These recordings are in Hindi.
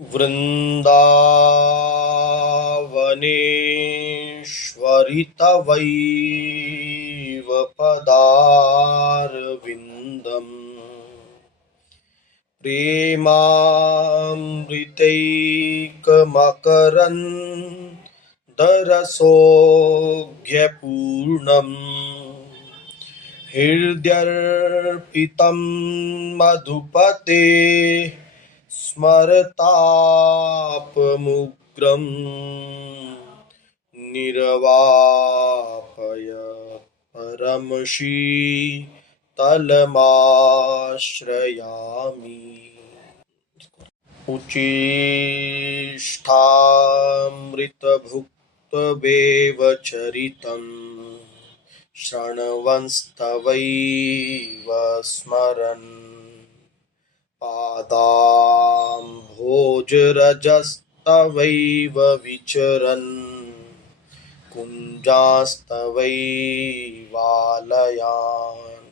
वृन्दावनेश्वरि तवैव पदारविन्दम् प्रेमामृतैकमकरन्दरसोऽघ्यपूर्णम् हृद्यर्पितं मधुपते स्मरतापमुग्रं निर्वापय परमशीतलमाश्रयामि। उचिष्ठामृतभुक्तवेव चरितं शृण्वंस्तवैव स्मरन् पादाम्भोजरजस्तवैव विचरन् कुञ्जास्तवैवालयान्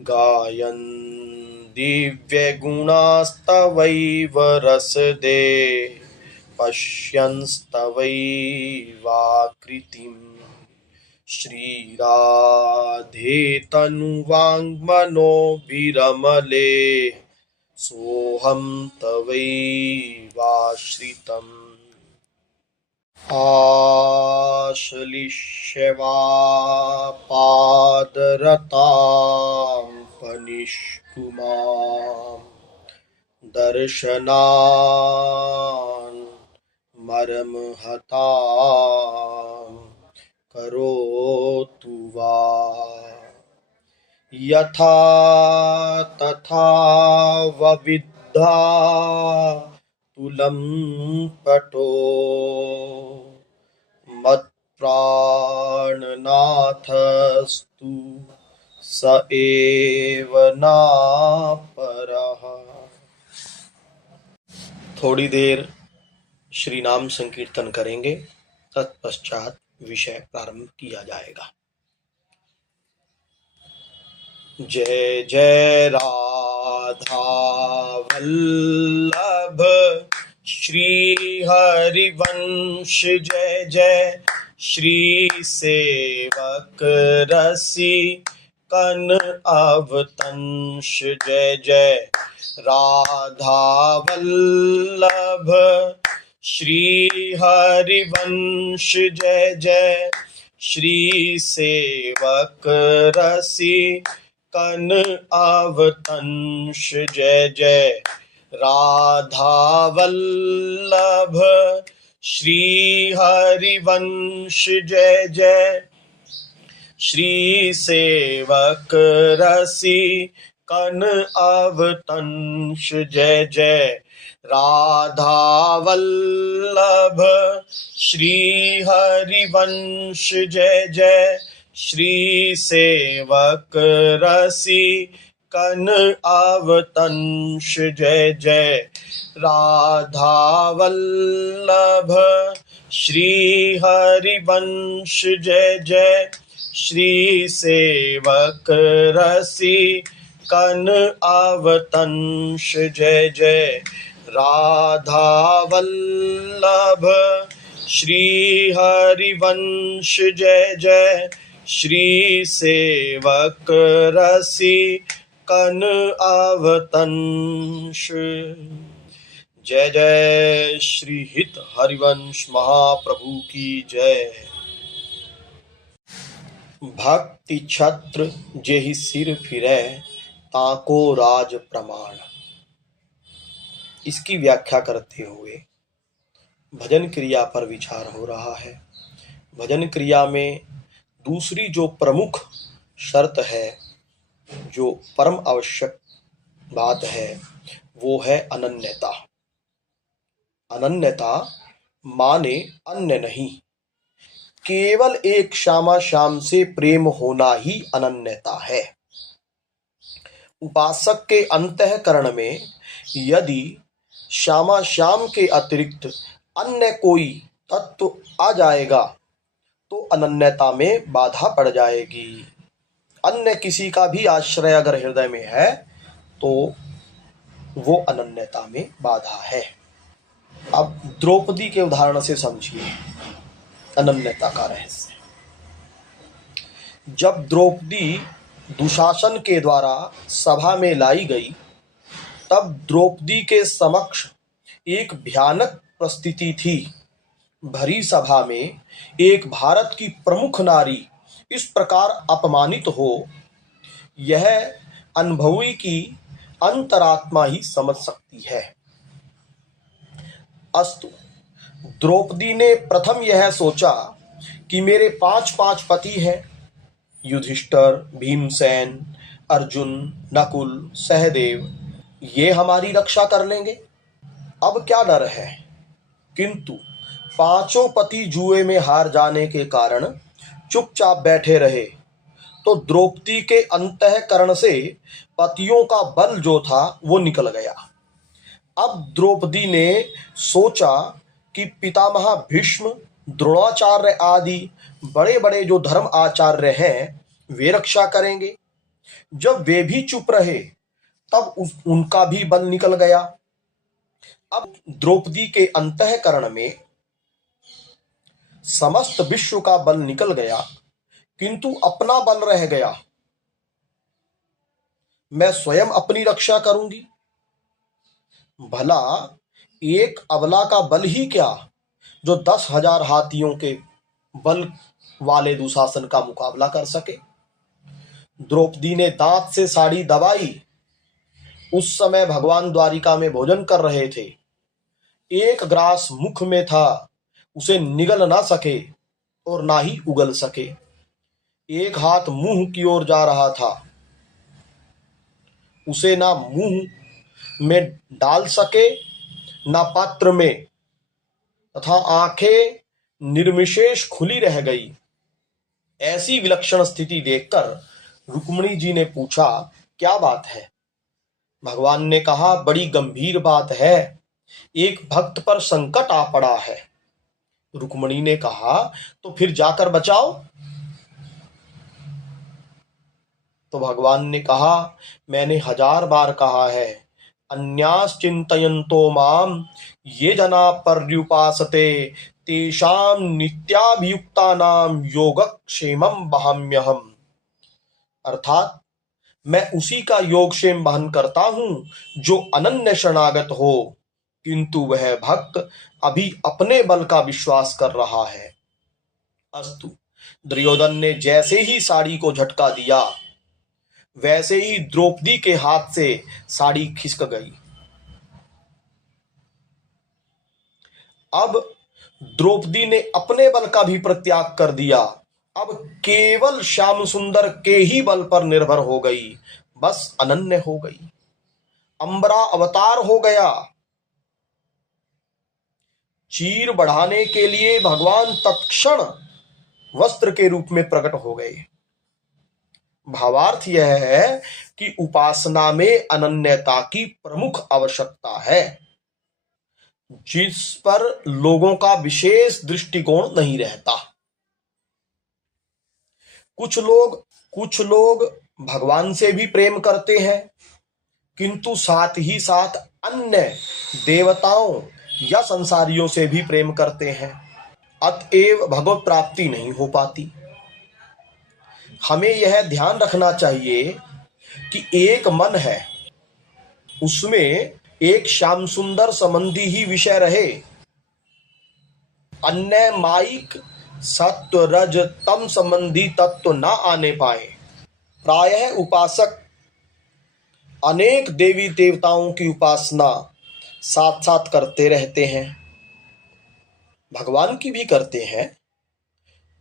गायन् दिव्यगुणास्तवैव रसदे पश्यंस्तवैवाकृतिम् श्रीराधे तनुवाङ्मनोभिरमले सोऽहं तवैवाश्रितम्। आश्लिष्यवापादरतां फनिष्कुमां दर्शनान् मर्महतां करोतु वा यथा तथा वविद्धा तुलं पटो मत्प्राणनाथस्तु स एव नापरः। थोड़ी देर श्री नाम संकीर्तन करेंगे, तत्पश्चात विषय प्रारंभ किया जाएगा। जय जय राधा वल्लभ श्री हरिवंश, जय जय श्री सेवक रसिकन अवतंश, जय जय राधा वल्लभ श्री हरिवंश, जय जय श्री सेवक रसिकन अवतंश, जय जय राधा वल्लभ श्री हरिवंश, जय जय श्री सेवक रसिकन अवतंश, जय जय राधा वल्लभ श्री हरिवंश, जय जय श्री सेवक रसिकन अवतंश, जय जय राधा वल्लभ श्री हरिवंश, जय जय श्री सेवक रसिकन अवतंश, जय जय राधा वल्लभ श्री हरिवंश, जय जय श्री सेवक रसिकन अवतंश। जय जय श्री हित हरिवंश महाप्रभु की जय। भक्ति छत्र जेहि सिर फिरै ताको राज प्रमाण। इसकी व्याख्या करते हुए भजन क्रिया पर विचार हो रहा है। भजन क्रिया में दूसरी जो प्रमुख शर्त है, जो परम आवश्यक बात है, वो है अनन्यता। अनन्यता माने अन्य नहीं, केवल एक श्यामा श्याम से प्रेम होना ही अनन्यता है। उपासक के अंतःकरण में यदि श्यामा श्याम के अतिरिक्त अन्य कोई तत्व आ जाएगा तो अनन्यता में बाधा पड़ जाएगी। अन्य किसी का भी आश्रय अगर हृदय में है तो वो अनन्यता में बाधा है। अब द्रौपदी के उदाहरण से समझिए अनन्यता का रहस्य। जब द्रौपदी दुशासन के द्वारा सभा में लाई गई, तब द्रौपदी के समक्ष एक भयानक परिस्थिति थी। भरी सभा में एक भारत की प्रमुख नारी इस प्रकार अपमानित हो, यह अनुभवी की अंतरात्मा ही समझ सकती है। अस्तु, द्रौपदी ने प्रथम यह सोचा कि मेरे 5 पति हैं, युधिष्ठिर, भीमसेन, अर्जुन, नकुल, सहदेव, ये हमारी रक्षा कर लेंगे, अब क्या डर है। किंतु 5 पति जुए में हार जाने के कारण चुपचाप बैठे रहे, तो द्रौपदी के अंतःकरण से पतियों का बल जो था वो निकल गया। अब द्रौपदी ने सोचा कि पितामह भीष्म, द्रोणाचार्य आदि बड़े बड़े जो धर्म आचार्य हैं वे रक्षा करेंगे। जब वे भी चुप रहे, तब उनका भी बल निकल गया। अब द्रौपदी के अंतःकरण में समस्त विश्व का बल निकल गया, किंतु अपना बल रह गया। मैं स्वयं अपनी रक्षा करूंगी। भला एक अबला का बल ही क्या, जो 10,000 हाथियों के बल वाले दुशासन का मुकाबला कर सके। द्रौपदी ने दांत से साड़ी दबाई। उस समय भगवान द्वारिका में भोजन कर रहे थे। एक ग्रास मुख में था, उसे निगल ना सके और ना ही उगल सके। एक हाथ मुंह की ओर जा रहा था, उसे ना मुंह में डाल सके ना पात्र में, तथा आंखें निर्विशेष खुली रह गई। ऐसी विलक्षण स्थिति देखकर रुक्मिणी जी ने पूछा, क्या बात है। भगवान ने कहा, बड़ी गंभीर बात है, एक भक्त पर संकट आ पड़ा है। रुक्मिणी ने कहा, तो फिर जाकर बचाओ। तो भगवान ने कहा, मैंने 1000 बार कहा है, अन्यास चिंतयन्तो माम ये जना पर्युपासते तेषां नित्याभियुक्तानां योगक्षेमं वहाम्यहम्। अर्थात मैं उसी का योगक्षेम वहन करता हूं जो अनन्य शरणागत हो, किंतु वह भक्त अभी अपने बल का विश्वास कर रहा है। अस्तु, दुर्योधन ने जैसे ही साड़ी को झटका दिया, वैसे ही द्रौपदी के हाथ से साड़ी खिसक गई। अब द्रौपदी ने अपने बल का भी परित्याग कर दिया। अब केवल श्याम सुंदर के ही बल पर निर्भर हो गई, बस अनन्य हो गई, अंबरा अवतार हो गया। चीर बढ़ाने के लिए भगवान तत्क्षण वस्त्र के रूप में प्रकट हो गए। भावार्थ यह है कि उपासना में अनन्यता की प्रमुख आवश्यकता है, जिस पर लोगों का विशेष दृष्टिकोण नहीं रहता। कुछ लोग भगवान से भी प्रेम करते हैं, किंतु साथ ही साथ अन्य देवताओं या संसारियों से भी प्रेम करते हैं, अतएव भगवत प्राप्ति नहीं हो पाती। हमें यह ध्यान रखना चाहिए कि एक मन है, उसमें एक श्याम सुंदर संबंधी ही विषय रहे, अन्य माइक सत्व रज तम संबंधी तत्व न आने पाए। प्रायः उपासक अनेक देवी देवताओं की उपासना साथ साथ करते रहते हैं, भगवान की भी करते हैं,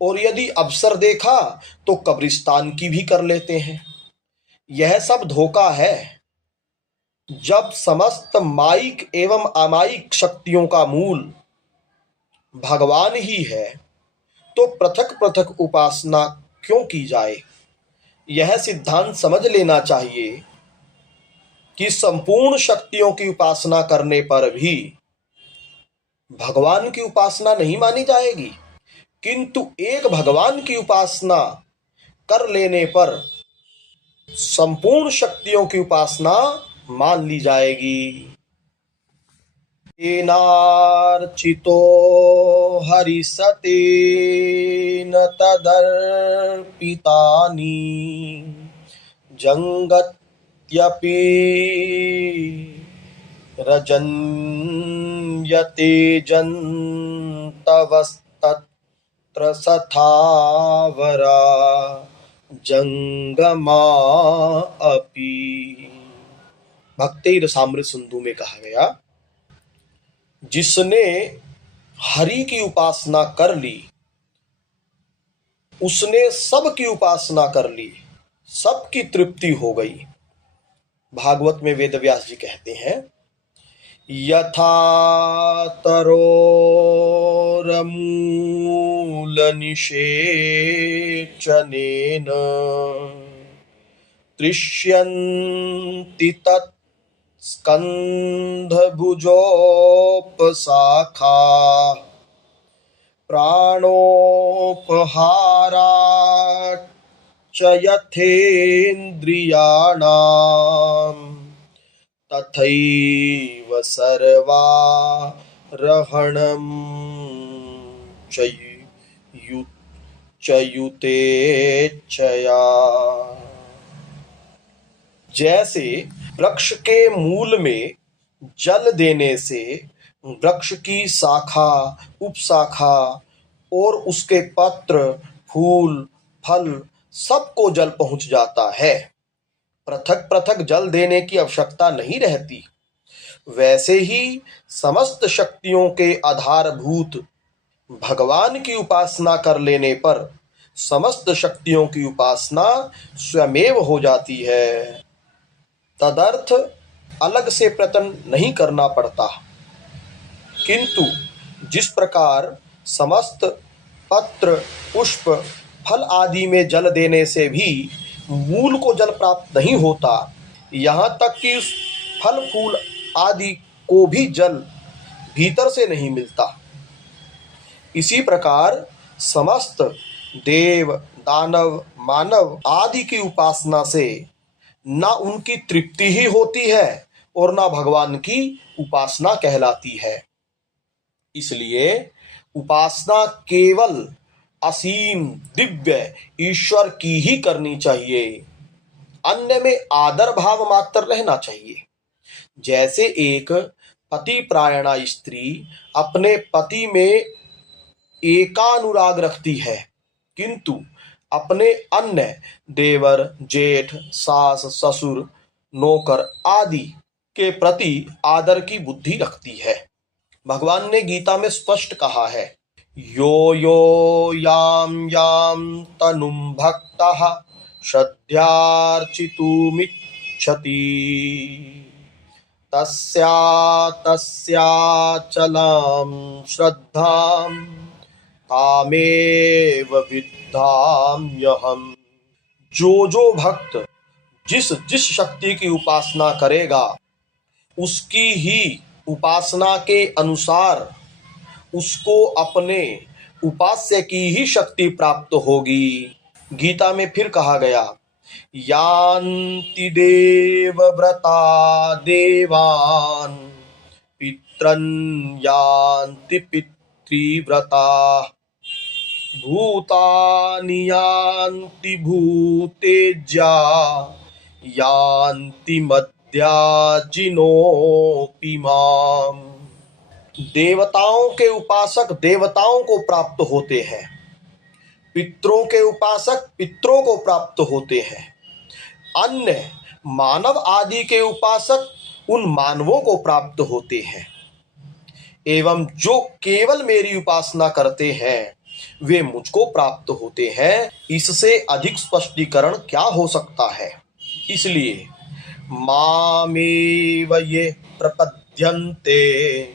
और यदि अवसर देखा तो कब्रिस्तान की भी कर लेते हैं। यह सब धोखा है। जब समस्त माइक एवं अमाइक शक्तियों का मूल भगवान ही है, तो पृथक पृथक उपासना क्यों की जाए। यह सिद्धांत समझ लेना चाहिए कि संपूर्ण शक्तियों की उपासना करने पर भी भगवान की उपासना नहीं मानी जाएगी, किंतु एक भगवान की उपासना कर लेने पर संपूर्ण शक्तियों की उपासना मान ली जाएगी। येनार्चितो हरिसतेन तदर्पितानि जङ्गत्यपि रजन्यते जन्तवस्तत्र सथावरा जंगमा अपि। भक्ति रसामृत सिंधु में कहा गया, जिसने हरि की उपासना कर ली उसने सब की उपासना कर ली, सबकी तृप्ति हो गई। भागवत में वेदव्यास जी कहते हैं, यथा तरोरमूलनिषेचनेन तृष्यन्ति तत् स्कन्धभुजोपशाखा प्राणोपहाराच्च यथेन्द्रियाणां तथैव सर्वारहणं चयुतेच्छया। जैसे वृक्ष के मूल में जल देने से वृक्ष की शाखा, उपशाखा और उसके पत्र, फूल, फल सबको जल पहुंच जाता है, पृथक पृथक जल देने की आवश्यकता नहीं रहती, वैसे ही समस्त शक्तियों के आधारभूत भगवान की उपासना कर लेने पर समस्त शक्तियों की उपासना स्वयमेव हो जाती है। तदर्थ अलग से प्रयत्न नहीं करना पड़ता, किंतु जिस प्रकार समस्त पत्र, पुष्प, फल आदि में जल देने से भी मूल को जल प्राप्त नहीं होता, यहाँ तक कि उस फल फूल आदि को भी जल भीतर से नहीं मिलता। इसी प्रकार समस्त देव, दानव, मानव आदि की उपासना से ना उनकी तृप्ति ही होती है और ना भगवान की उपासना कहलाती है। इसलिए उपासना केवल असीम दिव्य ईश्वर की ही करनी चाहिए, अन्य में आदर भाव मात्र रहना चाहिए। जैसे एक पति प्रायणा स्त्री अपने पति में एकानुराग रखती है, किंतु अपने अन्य देवर, जेठ, सास, ससुर, नौकर आदि के प्रति आदर की बुद्धि रखती है। भगवान ने गीता में स्पष्ट कहा है, यो यो याम याम तनुम भक्तः श्रद्धार्चितुमिच्छति तस्या तस्याचलां श्रद्धां तामेव विद्धाम्यहम्। जो भक्त जिस जिस शक्ति की उपासना करेगा उसकी ही उपासना के अनुसार उसको अपने उपास्य की ही शक्ति प्राप्त होगी। गीता में फिर कहा गया, यान्ति देवव्रता देवान् पितरन् यान्ति पितृव्रता भूतानि यान्ति भूतेज्या यान्ति मद्याजिनोऽपि माम्। देवताओं के उपासक देवताओं को प्राप्त होते हैं, पितरों के उपासक पितरों को प्राप्त होते हैं, अन्य मानव आदि के उपासक उन मानवों को प्राप्त होते हैं, एवं जो केवल मेरी उपासना करते हैं वे मुझको प्राप्त होते हैं। इससे अधिक स्पष्टीकरण क्या हो सकता है। इसलिए मामेव ये प्रपद्यन्ते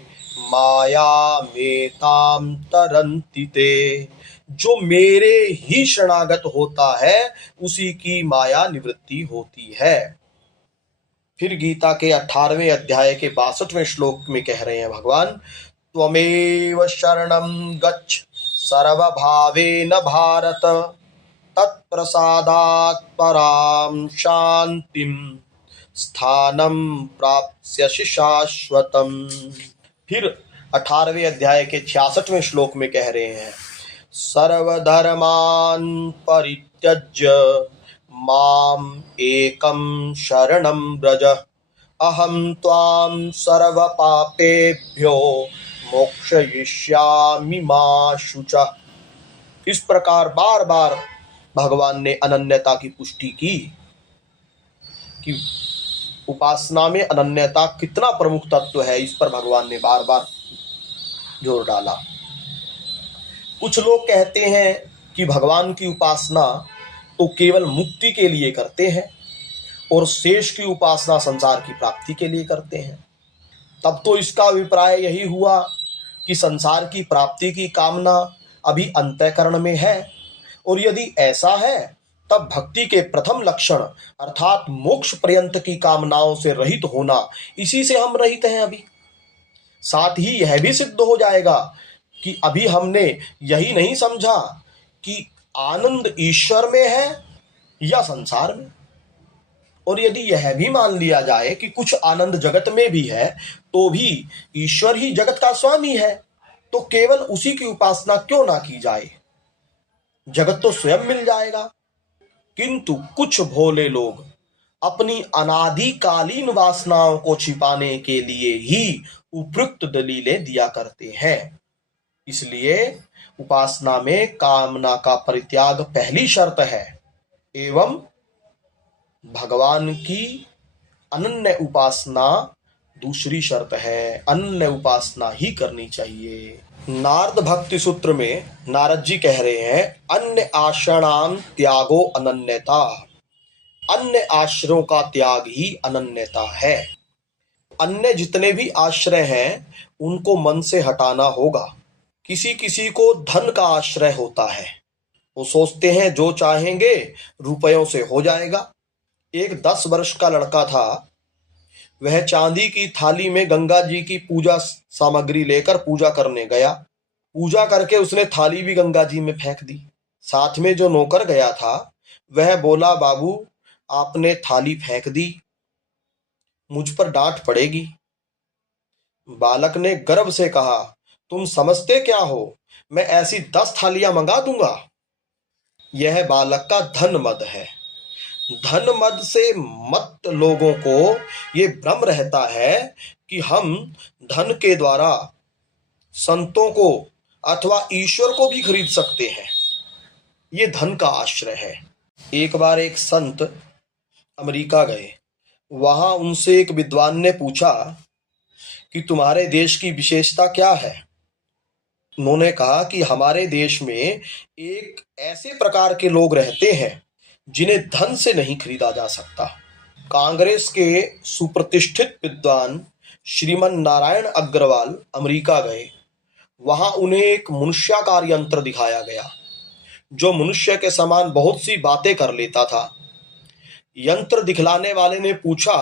मायामेतां तरन्ति ते, जो मेरे ही शरणागत होता है उसी की माया निवृत्ति होती है। फिर गीता के 18वें अध्याय के 62वें श्लोक में कह रहे हैं भगवान, त्वमेव शरणं गच्छ सर्वभावेन भारत तत्प्रसादात् परां शान्तिं स्थानं प्राप्स्यसि शाश्वतम्। फिर 18वें अध्याय के 66वें श्लोक में कह रहे हैं, सर्वधर्मान परित्यज्य माम एकम शरणम व्रज अहम त्वाम सर्व पापेभ्यो मोक्षयिष्यामि मा शुचः। इस प्रकार बार बार भगवान ने अनन्यता की पुष्टि की कि उपासना में अनन्यता कितना प्रमुख तत्व है, इस पर भगवान ने बार बार जोर डाला। कुछ लोग कहते हैं कि भगवान की उपासना तो केवल मुक्ति के लिए करते हैं और शेष की उपासना संसार की प्राप्ति के लिए करते हैं। तब तो इसका अभिप्राय यही हुआ कि संसार की प्राप्ति की कामना अभी अंतःकरण में है, और यदि ऐसा है तब भक्ति के प्रथम लक्षण अर्थात मोक्ष पर्यंत की कामनाओं से रहित होना, इसी से हम रहित हैं अभी। साथ ही यह भी सिद्ध हो जाएगा कि अभी हमने यही नहीं समझा कि आनंद ईश्वर में है या संसार में। और यदि यह भी मान लिया जाए कि कुछ आनंद जगत में भी है तो भी ईश्वर ही जगत का स्वामी है, तो केवल उसी की उपासना क्यों ना की जाए, जगत तो स्वयं मिल जाएगा। किंतु कुछ भोले लोग अपनी अनादिकालीन वासनाओं को छिपाने के लिए ही उपयुक्त दलीलें दिया करते हैं। इसलिए उपासना में कामना का परित्याग पहली शर्त है एवं भगवान की अनन्य उपासना दूसरी शर्त है। अनन्य उपासना ही करनी चाहिए। नारद भक्ति सूत्र में नारद जी कह रहे हैं, अन्य आश्रणाम त्यागो अनन्यता। अन्य आश्रयों का त्याग ही अनन्यता है। अन्य जितने भी आश्रय हैं उनको मन से हटाना होगा। किसी किसी को धन का आश्रय होता है, वो सोचते हैं जो चाहेंगे रुपयों से हो जाएगा। एक 10 वर्ष का लड़का था, वह चांदी की थाली में गंगा जी की पूजा सामग्री लेकर पूजा करने गया। पूजा करके उसने थाली भी गंगा जी में फेंक दी। साथ में जो नौकर गया था वह बोला, बाबू आपने थाली फेंक दी, मुझ पर डांट पड़ेगी। बालक ने गर्व से कहा, तुम समझते क्या हो, मैं ऐसी 10 थालियां मंगा दूंगा। यह बालक का धन मद है। धन मद से मत लोगों को ये भ्रम रहता है कि हम धन के द्वारा संतों को अथवा ईश्वर को भी खरीद सकते हैं। ये धन का आश्रय है। एक बार एक संत अमेरिका गए। वहां उनसे एक विद्वान ने पूछा कि तुम्हारे देश की विशेषता क्या है। उन्होंने कहा कि हमारे देश में एक ऐसे प्रकार के लोग रहते हैं जिन्हें धन से नहीं खरीदा जा सकता। कांग्रेस के सुप्रतिष्ठित विद्वान श्रीमन नारायण अग्रवाल अमेरिका गए। वहां उन्हें एक मनुष्याकार यंत्र दिखाया गया जो मनुष्य के समान बहुत सी बातें कर लेता था। यंत्र दिखलाने वाले ने पूछा,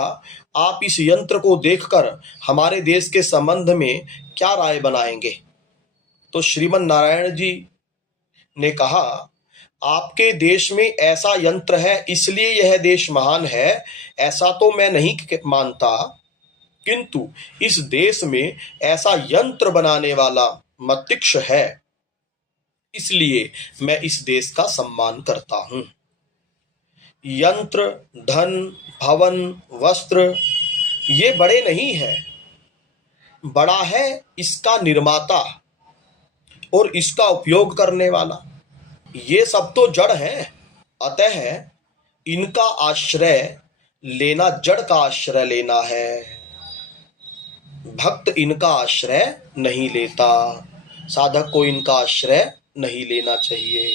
आप इस यंत्र को देखकर हमारे देश के संबंध में क्या राय बनाएंगे? तो श्रीमन नारायण जी ने कहा, आपके देश में ऐसा यंत्र है इसलिए यह देश महान है, ऐसा तो मैं नहीं मानता, किंतु इस देश में ऐसा यंत्र बनाने वाला मस्तिष्क है, इसलिए मैं इस देश का सम्मान करता हूं। यंत्र, धन, भवन, वस्त्र ये बड़े नहीं है, बड़ा है इसका निर्माता और इसका उपयोग करने वाला। ये सब तो जड़ है, अतः इनका आश्रय लेना जड़ का आश्रय लेना है। भक्त इनका आश्रय नहीं लेता, साधक को इनका आश्रय नहीं लेना चाहिए।